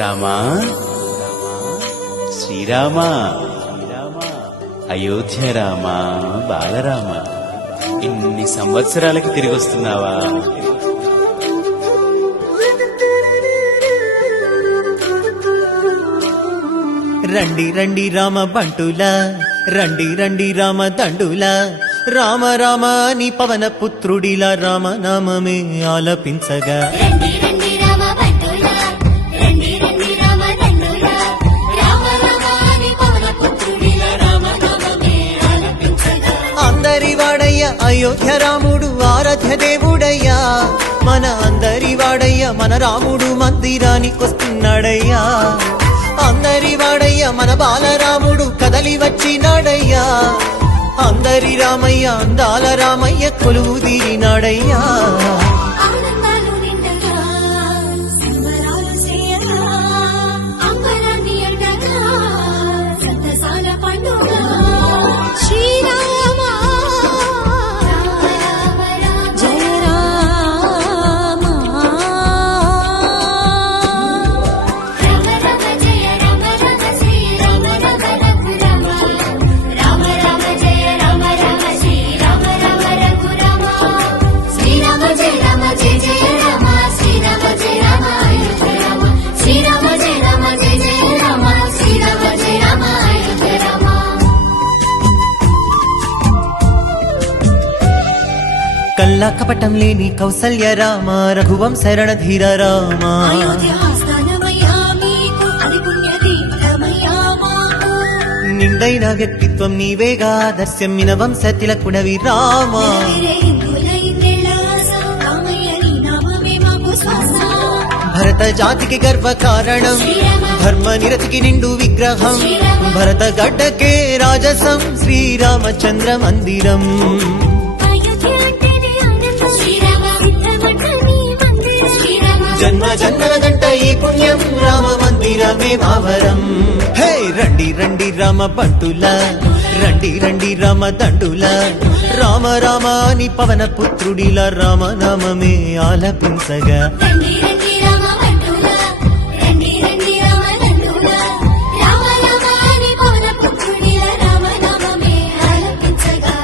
రామా శ్రీరామా అయోధ్య రామా బాలరామ ఇన్ని సంవత్సరాలకి తిరిగి వస్తున్నావా? రండి రండి రామ బంటులా, రండి రండి రామ దండులా, రామ రామ అని పవన పుత్రుడిలా రామనామమే ఆలపించగా. రండి రండి రామ బంటులా, రండి రండి రామ దండులా, రామ రామ అని పవన పుత్రుడిలా రామనామమే ఆలపించగా. అందరి వాడయ్య అయోధ్య రాముడు ఆరాధ్య దేవుడయ్యా, మన అందరి వాడయ్య మన రాముడు మందిరానికొస్తున్నాడయ్యా. అందరి వాడయ్య మన బాలరాముడు కదలి వచ్చినాడయ్యా, అందరి రామయ్య అందాల రామయ్య కొలువు తీరినాడయ్యా. ఆనందాలు నిండగా సంబరాలు చేయగా, అంబరాన్ని అండగా సంతసాల పండుగ. శ్రీరామ జయ రామ, రామ రామ జయ రామ రామ శ్రీ రామ రామ రఘురామ, రామ రామ జయ రామ రామ శ్రీ రామ రామ రఘురామ. శ్రీరామ జయ రామ జయ జయ రామ, శ్రీరామ జయ రామ అయోధ్య రామ, శ్రీరామ జయ రామ జయ జయ రామ, శ్రీరామ జయ రామ అయోధ్య రామ. కల్లా కపటం లేని కౌసల్య రామ, రఘువంశ రణధీర రామ. అయోధ్య ఆస్థానమయ్యా మీకు, అది పుణ్యతీర్థమయ్యా మాకు. నిండైన వ్యక్తిత్వం నీవేగా, ఆదర్శం మిన వంశ తిలకుడవి రామ. నెరవేరే హిందువుల ఇన్నేళ్ల ఆశ, రామయ్య నీ నామమే మాకు శ్వాస. భరత జాతికి గర్వ కారణం, ధర్మ నిరతికి నిండు విగ్రహం. భరత గడ్డకే రాజసం, శ్రీరామచంద్ర మందిరం. అయోధ్య అంటేనే ఆనందం, శ్రీరామ సిద్ధమంట నీ మందిరం. శ్రీరామ జన్మ జన్మలదంట ఈ పుణ్యం, రామ మందిరమే భావరం. హే రండి రండి రామ బంటులా, రండి రండి రామ దండులా, రామ రామ అని పవన పుత్రుడిలా రామనామమే ఆలపించగా. రండి రండి రామ బంటులా, రండి రండి రామ దండులా, రామ రామ అని పవన పుత్రుడిలా రామనామమే ఆలపించగా.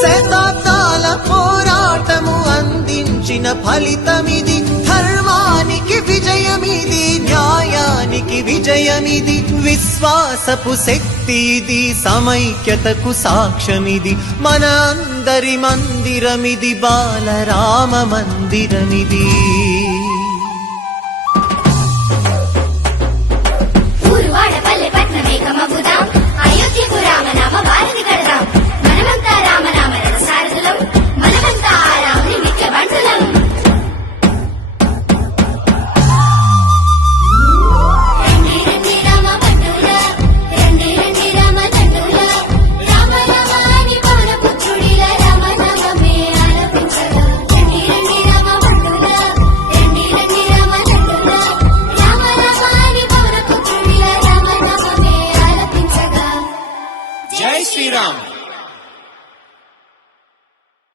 శతాబ్దాల పోరాటము అందించిన ఫలితమిది, ధర్మానికి విజయమిది, న్యాయానికి విజయమిది, విశ్వాసపు శక్తి ఇది, సమైక్యతకు సాక్ష్యమిది, మన అందరి మందిరమిది, బాలరామ మందిరమిది.